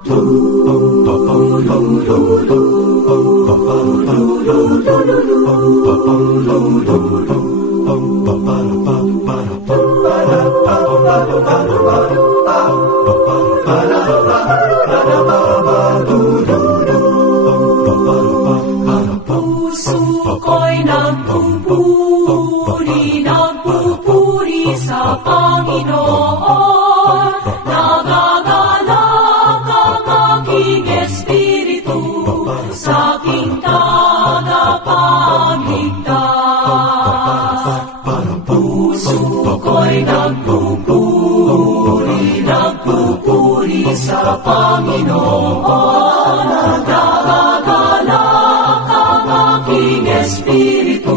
Puso ko'y nagpupuri sa Panginoon. Nagagalak ang aking espiritu sa aking tagapagligtas. Puso ko'y nagpupuri sa Panginoon. Nagagalak ang aking espiritu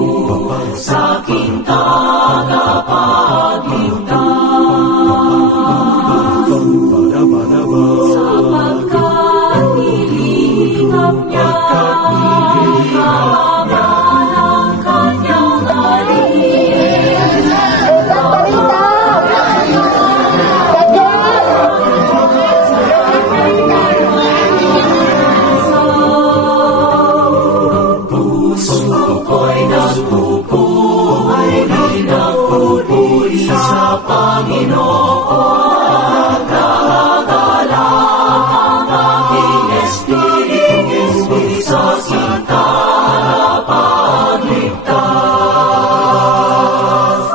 sa aking tagapagligtas. Sapagkat nilingap niya ang kanyang alin. Puso ko'y nagpupuri sa Panginoon. Nagagalak ang aking espiritu sa aking tagapagligtas.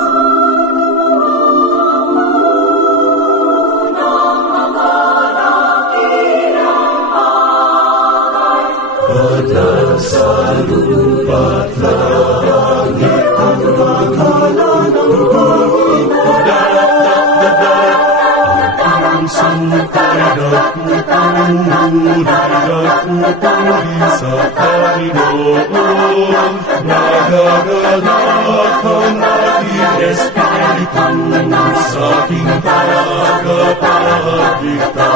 Nang mga dakilang bagay, padal sa lupa't langit, ang akala ng sa Panginoon. Nagagalak ang aking espiritu sa aking tagapagligtas.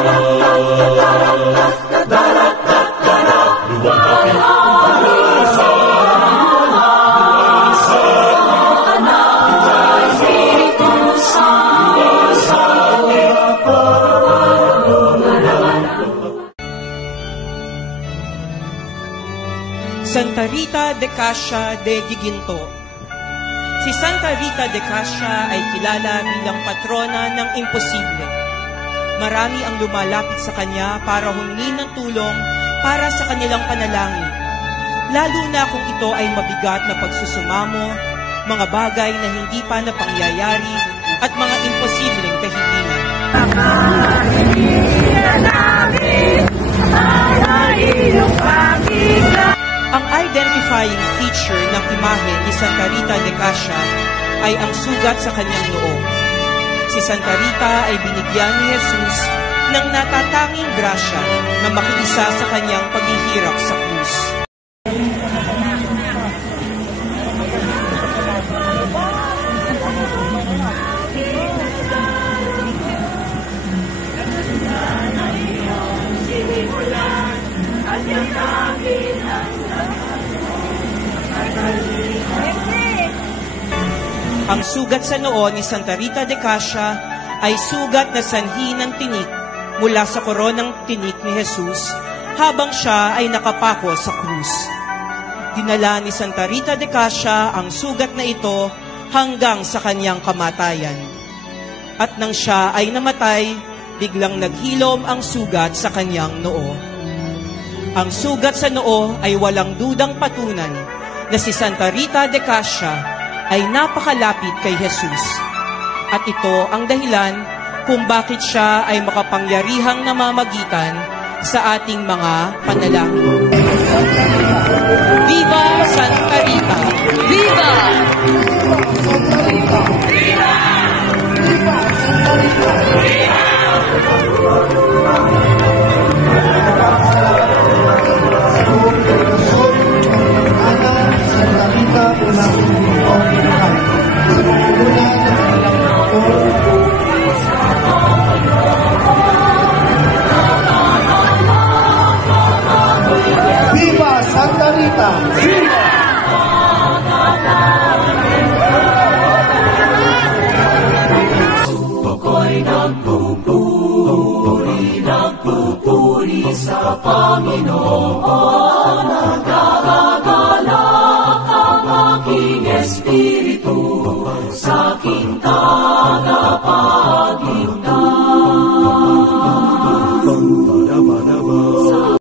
Santa Rita de Cascia de Giginto. Si Santa Rita de Cascia ay kilala bilang patrona ng imposible. Marami ang lumalapit sa kanya para humingi ng tulong para sa kanilang panalangin, lalo na kung ito ay mabigat na pagsusumamo, mga bagay na hindi pa napangyayari, at mga imposibleng kahilingan. Ang identifying feature ng imahe ni Santa Rita de Cascia ay ang sugat sa kanyang noo. Si Santa Rita ay binigyan ni Jesus ng natatanging grasya na makiisa sa kanyang paghihirap sa krus. Ang sugat sa noo ni Santa Rita de Cascia ay sugat na sanhi ng tinik mula sa koronang tinik ni Jesus habang siya ay nakapako sa krus. Dinala ni Santa Rita de Cascia ang sugat na ito hanggang sa kanyang kamatayan. At nang siya ay namatay, biglang naghilom ang sugat sa kanyang noo. Ang sugat sa noo ay walang dudang patunay na si Santa Rita de Cascia ay napakalapit kay Jesus. At ito ang dahilan kung bakit siya ay makapangyarihang namamagitan sa ating mga panalangin. Viva Santa Rita! Viva! Santa Rita! Viva! Viva Santa Rita! Viva! Viva Santa Rita! Viva! Ako'y nagpupuri Pupuri sa Panginoon, nagagalak ang aking espiritu, sa aking tagapagligtas.